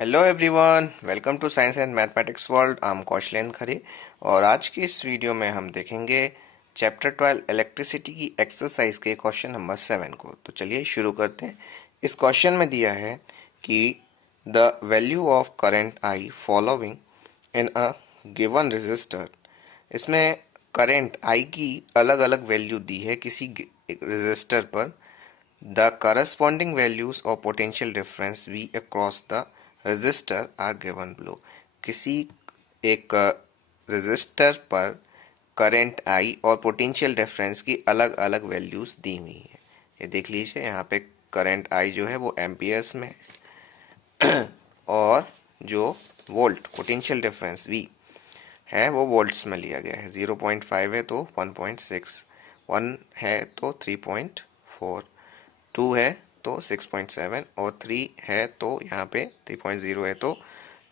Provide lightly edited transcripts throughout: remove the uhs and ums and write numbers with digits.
Hello everyone, welcome to science and mathematics world. I am Kaushalendra Khare और आज की इस वीडियो में हम देखेंगे चैप्टर 12 इलेक्ट्रिसिटी की एक्सरसाइज के क्वेश्चन नंबर 7 को। तो चलिए शुरू करते हैं। इस क्वेश्चन में दिया है कि the value of current I following in a given resistor. इसमें करंट आई की अलग अलग वैल्यू दी है किसी रेजिस्टर पर। The corresponding values of potential difference V across the resistor are given below। किसी एक रेजिस्टर पर करंट I और पोटेंशियल डिफरेंस की अलग अलग वैल्यूज दी हुई हैं। ये देख लीजिए, यहाँ पे करंट I जो है वो एम्पियर्स में है और जो वोल्ट पोटेंशियल डिफरेंस V है वो वोल्ट्स में लिया गया है। 0.5 है तो 1.6, 1 है तो 3.4, 2 है तो 6.7 और 3 है तो यहाँ पे 3.0 है तो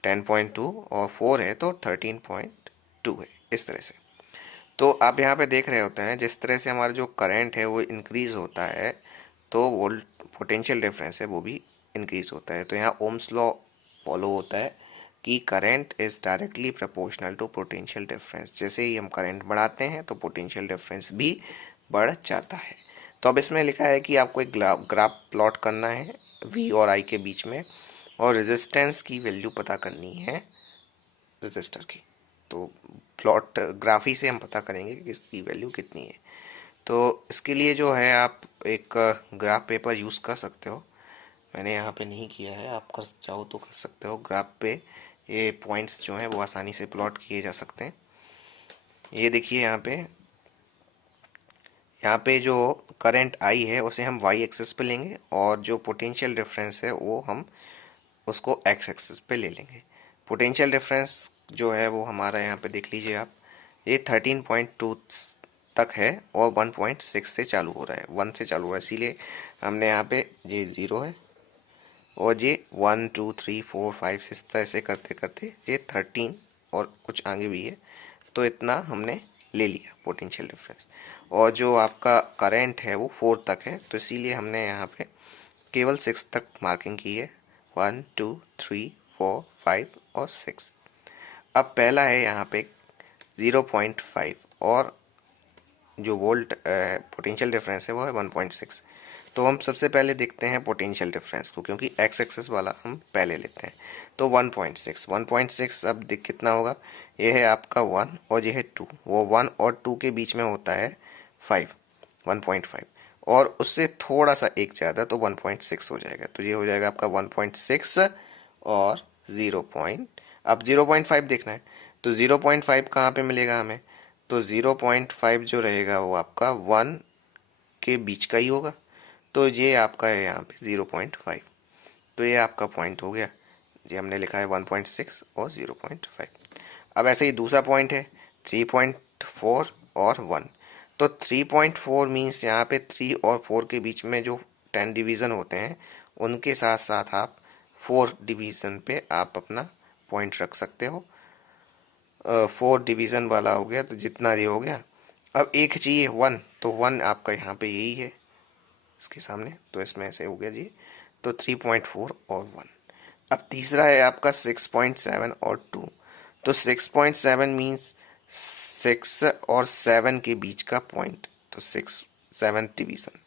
10.2 और 4 है तो 13.2 है। इस तरह से तो आप यहाँ पे देख रहे होते हैं, जिस तरह से हमारा जो करंट है वो इंक्रीज होता है तो वोल्ट पोटेंशियल डिफरेंस है वो भी इंक्रीज होता है। तो यहाँ ओम्स लॉ फॉलो होता है कि current is directly proportional to potential difference. जैसे ही हम करंट बढ़ाते हैं तो पोटेंशियल डिफरेंस भी बढ़ जाता है। तो अब इसमें लिखा है कि आपको एक ग्राफ प्लॉट करना है वी और आई के बीच में और रेजिस्टेंस की वैल्यू पता करनी है रेजिस्टर की। तो प्लॉट ग्राफ ही से हम पता करेंगे कि इसकी वैल्यू कितनी है। तो इसके लिए जो है आप एक ग्राफ पेपर यूज़ कर सकते हो। मैंने यहाँ पे नहीं किया है, आप कर चाहो तो कर सकते हो। ग्राफ पे ये पॉइंट्स जो हैं वो आसानी से प्लॉट किए जा सकते हैं। ये देखिए, यहाँ पे जो करंट आई है उसे हम वाई एक्सिस पे लेंगे और जो पोटेंशियल डिफरेंस है वो हम उसको एक्स एक्सिस पे ले लेंगे। पोटेंशियल डिफरेंस जो है वो हमारा यहाँ पे देख लीजिए आप, ये 13.2 तक है और 1.6 से चालू हो रहा है, 1 से चालू हो रहा है, इसीलिए हमने यहाँ पे ये 0 है और ये 1 2 3 4 5 6 तरह से करते करते ये 13 और कुछ आगे भी है। तो इतना हमने ले लिया पोटेंशियल डिफरेंस। और जो आपका करंट है वो 4 तक है, तो इसीलिए हमने यहाँ पे केवल 6 तक मार्किंग की है। 1 2 3 4 5 और 6। अब पहला है यहाँ पे 0.5 और जो वोल्ट पोटेंशियल डिफरेंस है वो है 1.6। तो हम सबसे पहले देखते हैं पोटेंशियल डिफरेंस को, क्योंकि एक्स एक्सेस वाला हम पहले लेते हैं। तो 1.6 अब देख कितना होगा। ये है आपका 1 और ये है 2। वो 1 और 2 के बीच में होता है 5, 1.5 और उससे थोड़ा सा एक ज़्यादा तो 1.6 हो जाएगा। तो ये हो जाएगा आपका 1.6 और 0 पॉइंट। अब 0.5 देखना है तो 0.5 कहाँ पे मिलेगा हमें। तो 0.5 जो रहेगा वो आपका 1 के बीच का ही होगा। तो ये आपका है यहाँ पे 0.5। तो ये आपका पॉइंट हो गया। ये हमने लिखा है 1.6 और 0.5। अब ऐसे ही दूसरा पॉइंट है 3.4 और 1। तो 3.4 मीन्स यहाँ पे 3 और 4 के बीच में जो 10 डिवीज़न होते हैं उनके साथ साथ आप 4 डिवीज़न पे आप अपना पॉइंट रख सकते हो। 4 डिवीज़न वाला हो गया तो जितना ये हो गया। अब एक चाहिए 1, तो 1 आपका यहाँ पे यही है इसके सामने, तो इसमें ऐसे हो गया जी। तो 3.4 और 1। अब तीसरा है आपका 6.7 और 2। तो 6.7 मीन्स 6 और 7 के बीच का पॉइंट। तो 6 7 डिवीज़न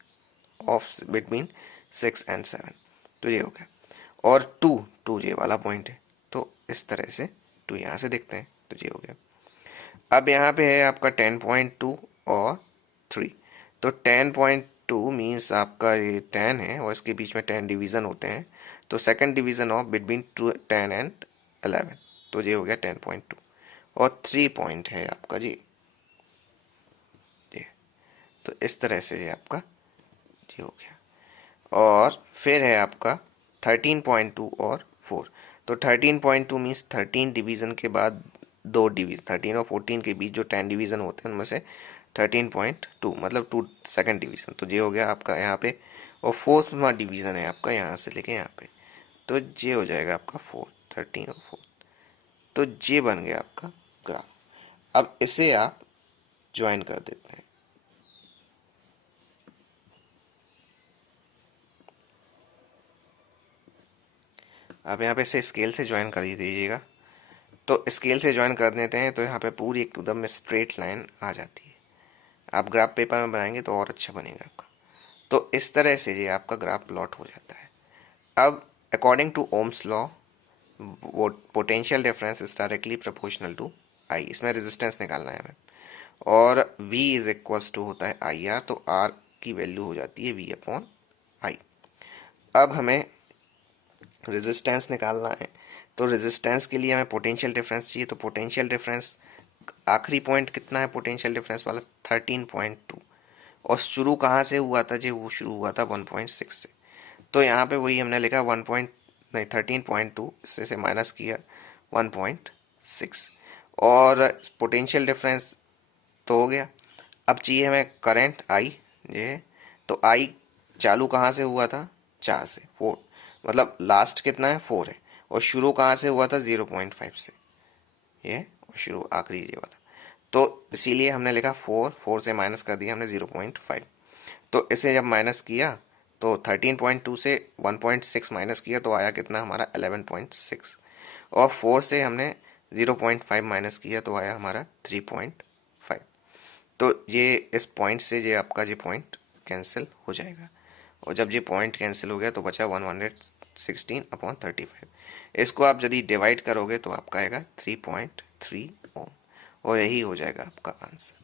ऑफ बिटवीन 6 एंड 7। तो ये हो गया। और 2 ये वाला पॉइंट है, तो इस तरह से 2 यहाँ से देखते हैं तो ये हो गया। अब यहाँ पे है आपका 10.2 और 3। तो 10.2 मीन्स आपका ये 10 है और इसके बीच में 10 डिवीज़न होते हैं। तो second division of between 10 and 11। तो ये हो गया 10.2 और 3 पॉइंट है आपका जी ये। तो इस तरह से ये आपका जी हो गया। और फिर है आपका 13.2 और 4। तो 13.2 मीन्स 13 डिवीज़न के बाद 2 डिवीज़न, 13 और 14 के बीच जो 10 डिवीज़न होते हैं उनमें से 13.2 मतलब 2 सेकंड डिवीज़न। तो ये हो गया आपका यहाँ पे। और फोर्थवा डिवीज़न है आपका यहाँ से लेके यहाँ पे। तो ये हो जाएगा आपका 4, 13 और 4। तो ये बन गया आपका ग्राफ। अब इसे आप ज्वाइन कर देते हैं। अब यहाँ पे इसे स्केल से ज्वाइन कर दीजिएगा। तो स्केल से ज्वाइन कर देते हैं तो यहाँ पे पूरी एकदम स्ट्रेट लाइन आ जाती है। आप ग्राफ पेपर में बनाएंगे तो और अच्छा बनेगा आपका। तो इस तरह से ये आपका ग्राफ प्लॉट हो जाता है। अब अकॉर्डिंग टू ओम्स लॉ, वो potential difference is directly proportional to I. इसमें रेजिस्टेंस निकालना है हमें, और V इज इक्वल्स टू होता है आई आर, तो R की वैल्यू हो जाती है V अपॉन आई। अब हमें रेजिस्टेंस निकालना है, तो रेजिस्टेंस के लिए हमें पोटेंशियल डिफरेंस चाहिए। तो पोटेंशियल डिफरेंस आखिरी पॉइंट कितना है पोटेंशियल डिफरेंस वाला, 13.2। और शुरू कहाँ से हुआ था जी, वो शुरू हुआ था 1.6 से। तो यहाँ पे वही हमने लिखा 1 पॉइंट नहीं 13.2, इससे से माइनस किया 1.6, और पोटेंशियल डिफरेंस तो हो गया। अब चाहिए हमें करंट आई, ये तो आई चालू कहाँ से हुआ था, 4 से, 4, मतलब लास्ट कितना है 4 है, और शुरू कहाँ से हुआ था 0.5 से, ये और शुरू आखिरी ये वाला। तो इसीलिए हमने लिखा 4 से माइनस कर दिया हमने 0.5। तो इसे जब माइनस किया तो 13.2 से 1.6 माइनस किया तो आया कितना हमारा 11.6, और 4 से हमने 0.5 माइनस किया तो आया हमारा 3.5। तो ये इस पॉइंट से ये आपका ये पॉइंट कैंसिल हो जाएगा, और जब ये पॉइंट कैंसिल हो गया तो बचा 116/35। इसको आप यदि डिवाइड करोगे तो आपका आएगा 3.3 ओम, और यही हो जाएगा आपका आंसर।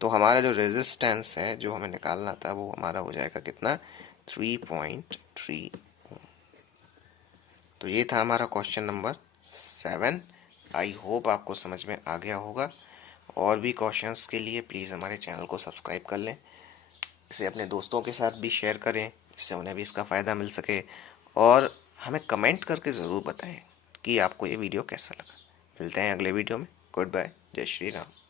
तो हमारा जो रेजिस्टेंस है जो हमें निकालना था वो हमारा हो जाएगा कितना, 3.3 ओम। तो ये था हमारा क्वेश्चन नंबर 7। आई होप आपको समझ में आ गया होगा। और भी क्वेश्चंस के लिए प्लीज़ हमारे चैनल को सब्सक्राइब कर लें, इसे अपने दोस्तों के साथ भी शेयर करें, इससे उन्हें भी इसका फ़ायदा मिल सके। और हमें कमेंट करके ज़रूर बताएं कि आपको ये वीडियो कैसा लगा। मिलते हैं अगले वीडियो में। गुड बाय, जय श्री राम।